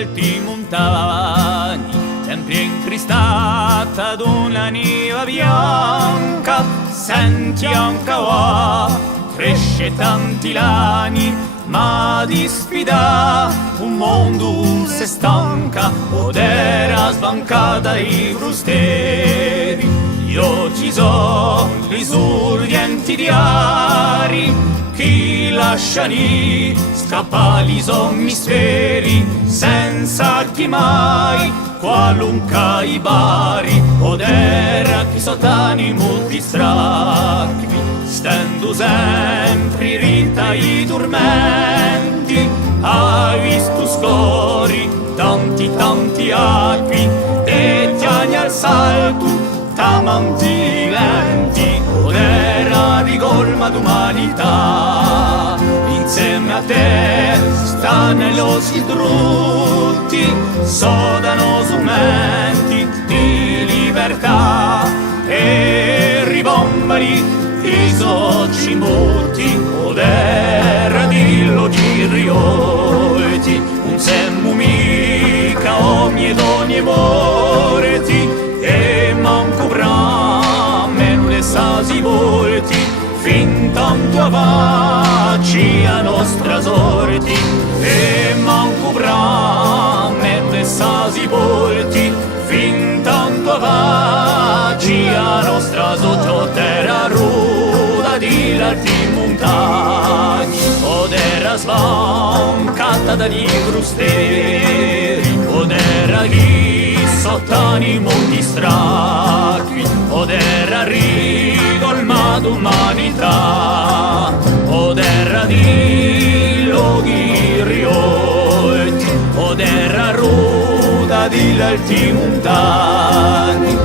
alti montagni, sempre incristata ad una niva bianca. Senti anche qua, cresce tanti lani, ma di sfida un mondo se stanca, podera sbancata i frusteri. Io ci so i sorrienti diari, chi lasciani scappare i sommisferi, senza chi mai qualunque i bari, podera chi sottani molti stracchi. Stendo sempre rinta i dormenti, hai visto scori tanti acqui, e ti agni al salto tamanti lenti, podera di colma d'umanità. Insieme a te stanno nello schidrutti, sodano sumenti di libertà, e ribombali i socimuti, podera dillo di riolti, un semmo mica ogni d'ogni morti, e manco meno le sasi volti, fin tanto avanti a nostra sorti, e manco meno le sasi volti, fin tanto avanti a nostra sottoterra ruda di larti montagni, podera svancata dagli frusteri, podera chi sottani molti stracchi, podera rigolma d'umanità, podera di loghi riolti, podera ruda di larti montagni.